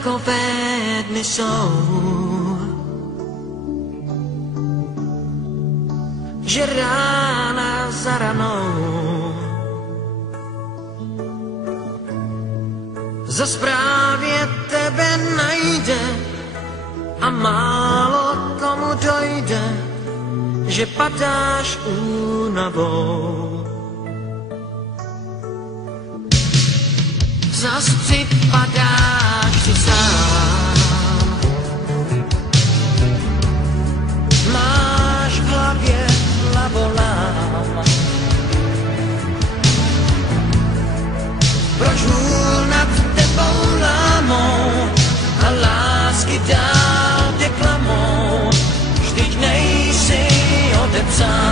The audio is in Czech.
takové dny jsou, že rána za ranou zas právě tebe najde a málo komu dojde, že padáš únavou. Zas připadáš si sám, máš v hlavě hlavolám. Proč hůl nad tebou lámou a lásky dál tě klamou, vždyť nejsi odepsán.